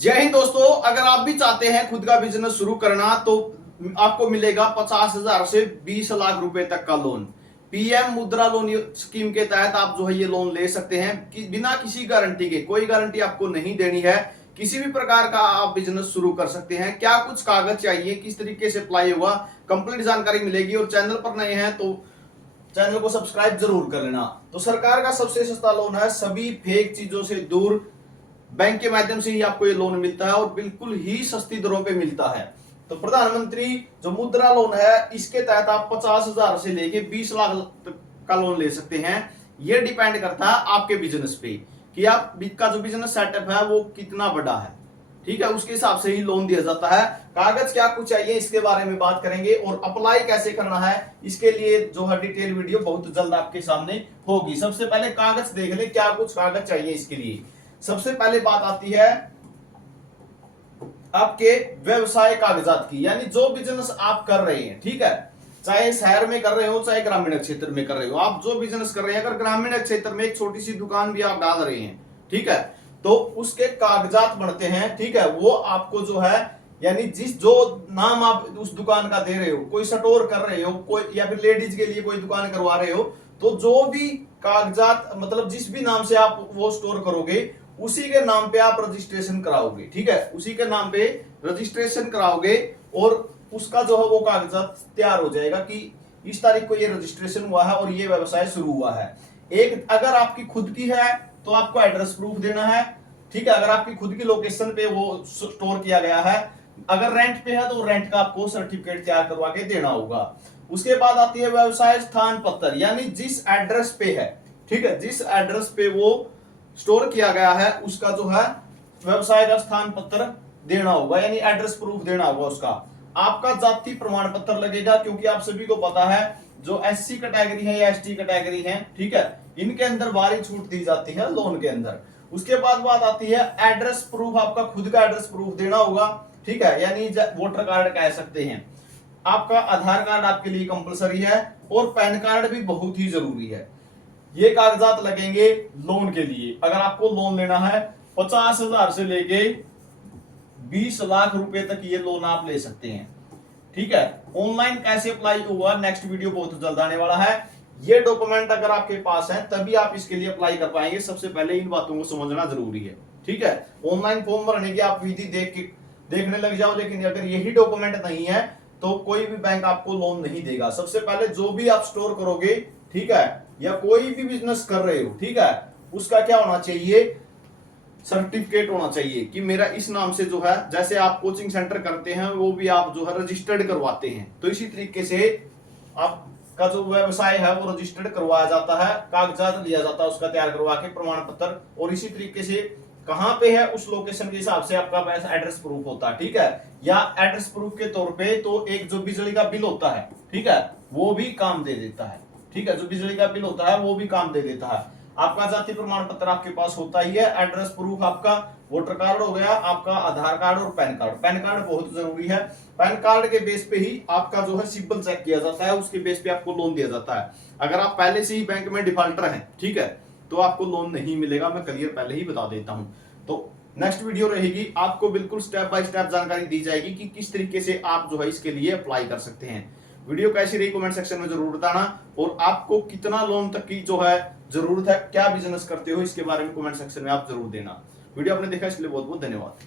जय हिंद दोस्तों, अगर आप भी चाहते हैं खुद का बिजनेस शुरू करना तो आपको मिलेगा 50,000 से 20 लाख रुपए तक का लोन। पीएम मुद्रा लोन स्कीम के तहत आप जो है ये लोन ले सकते हैं कि बिना किसी गारंटी के। कोई गारंटी आपको नहीं देनी है, किसी भी प्रकार का आप बिजनेस शुरू कर सकते हैं। क्या कुछ कागज चाहिए, किस तरीके से अप्लाई होगा, कंप्लीट जानकारी मिलेगी। और चैनल पर नए हैं तो चैनल को सब्सक्राइब जरूर कर लेना। तो सरकार का सबसे सस्ता लोन है, सभी फेक चीजों से दूर, बैंक के माध्यम से ही आपको ये लोन मिलता है और बिल्कुल ही सस्ती दरों पे मिलता है। तो प्रधानमंत्री जो मुद्रा लोन है, इसके तहत आप 50,000 से लेके 20 लाख का लोन ले सकते हैं। ये डिपेंड करता है आपके बिजनेस पे कि आपका जो बिजनेस सेटअप है वो कितना बड़ा है। ठीक है, उसके हिसाब से ही लोन दिया जाता है। कागज क्या कुछ चाहिए इसके बारे में बात करेंगे और अप्लाई कैसे करना है इसके लिए जो है डिटेल वीडियो बहुत जल्द आपके सामने होगी। सबसे पहले कागज देख ले, क्या कुछ कागज चाहिए इसके लिए। सबसे पहले बात आती है आपके व्यवसाय कागजात की, यानी जो बिजनेस आप कर रहे हैं। ठीक है, चाहे शहर में कर रहे हो चाहे ग्रामीण क्षेत्र में कर रहे हो, आप जो बिजनेस कर रहे हैं, अगर ग्रामीण क्षेत्र में एक छोटी सी दुकान भी आप डाल रहे हैं, ठीक है, तो उसके कागजात बनते हैं। ठीक है, वो आपको जो है यानी जो नाम आप उस दुकान का दे रहे हो, कोई स्टोर कर रहे हो, कोई या फिर लेडीज के लिए कोई दुकान करवा रहे हो, तो जो भी कागजात मतलब जिस भी नाम से आप वो स्टोर करोगे उसी के नाम पे आप रजिस्ट्रेशन कराओगे। ठीक है, उसी के नाम पे रजिस्ट्रेशन कराओगे और उसका जो है वो कागजात तैयार हो जाएगा कि इस तारीख को ये रजिस्ट्रेशन हुआ है और ये व्यवसाय शुरू हुआ है। एक अगर आपकी खुद की है तो आपको एड्रेस प्रूफ देना है। ठीक है, अगर आपकी खुद की लोकेशन पे वो स्टोर किया गया है, अगर रेंट पे है तो रेंट का आपको सर्टिफिकेट तैयार करवा के देना होगा। उसके बाद आती है व्यवसाय स्थान पत्र, यानी जिस एड्रेस पे है, ठीक है, जिस एड्रेस पे वो स्टोर किया गया है उसका जो है व्यवसाय का स्थान पत्र देना होगा, यानी एड्रेस प्रूफ देना होगा उसका। आपका जाति प्रमाण पत्र लगेगा, क्योंकि आप सभी को पता है जो एससी कैटेगरी है या एसटी कैटेगरी है, ठीक है, इनके अंदर भारी छूट दी जाती है लोन के अंदर। उसके बाद बात आती है एड्रेस प्रूफ, आपका खुद का एड्रेस प्रूफ देना होगा। ठीक है, यानी वोटर कार्ड कह सकते हैं। आपका आधार कार्ड आपके लिए कंपलसरी है और पैन कार्ड भी बहुत ही जरूरी है। ये कागजात लगेंगे लोन के लिए। अगर आपको लोन लेना है 50,000 से लेके 20 लाख रुपए तक ये लोन आप ले सकते हैं। ठीक है, ऑनलाइन कैसे अप्लाई होगा नेक्स्ट वीडियो बहुत जल्द आने वाला है। ये डॉक्यूमेंट अगर आपके पास है तभी आप इसके लिए अप्लाई कर पाएंगे। सबसे पहले इन बातों को समझना जरूरी है। ठीक है, ऑनलाइन फॉर्म भरने की आप विधि देखने लग जाओ, लेकिन अगर यही डॉक्यूमेंट नहीं है तो कोई भी बैंक आपको लोन नहीं देगा। सबसे पहले जो भी आप स्टोर करोगे, ठीक है, या कोई भी बिजनेस कर रहे हो, ठीक है, उसका क्या होना चाहिए, सर्टिफिकेट होना चाहिए कि मेरा इस नाम से जो है, जैसे आप कोचिंग सेंटर करते हैं वो भी आप जो है रजिस्टर्ड करवाते हैं, तो इसी तरीके से आपका जो व्यवसाय है वो रजिस्टर्ड करवाया जाता है, कागजात लिया जाता है उसका तैयार करवा के प्रमाण पत्र। और इसी तरीके से कहां पे है उस लोकेशन के हिसाब से आपका पैसा एड्रेस प्रूफ होता है। ठीक है, या एड्रेस प्रूफ के तौर पे तो एक जो बिजली का बिल होता है, ठीक है, वो भी काम दे देता है। ठीक है, जो बिजली का बिल होता है वो भी काम दे देता है। आपका जाति प्रमाण पत्र आपके पास होता ही है, एड्रेस प्रूफ आपका वोटर कार्ड हो गया, आपका आधार कार्ड और पैन कार्ड। पैन कार्ड बहुत जरूरी है। पैन कार्ड के बेस पे ही आपका जो है सिबिल चेक किया जाता है, उसके बेस पे आपको लोन दिया जाता है। अगर आप पहले से ही बैंक में डिफॉल्टर हैं, ठीक है, तो आपको लोन नहीं मिलेगा। मैं क्लियर पहले ही बता देता हूं। तो नेक्स्ट वीडियो रहेगी, आपको बिल्कुल स्टेप बाय स्टेप जानकारी दी जाएगी कि किस तरीके से आप जो है इसके लिए अप्लाई कर सकते हैं। वीडियो कैसी रही कमेंट सेक्शन में जरूर बताना, और आपको कितना लोन तक की जो है जरूरत है, क्या बिजनेस करते हो, इसके बारे में कमेंट सेक्शन में आप जरूर देना। वीडियो आपने देखा इसलिए बहुत बहुत धन्यवाद।